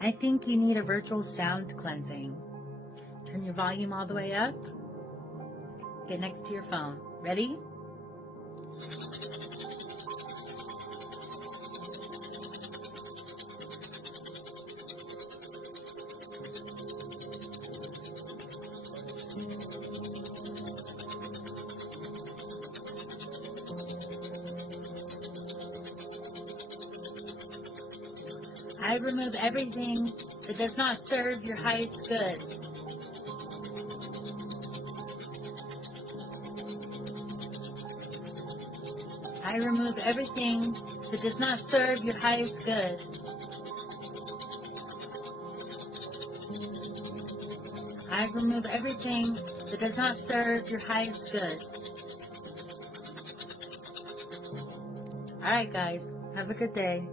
I think you need a virtual sound cleansing. Turn your volume all the way up. Get next to your phone. Ready? I remove everything that does not serve your highest good. I remove everything that does not serve your highest good. I remove everything that does not serve your highest good. Alright guys, have a good day.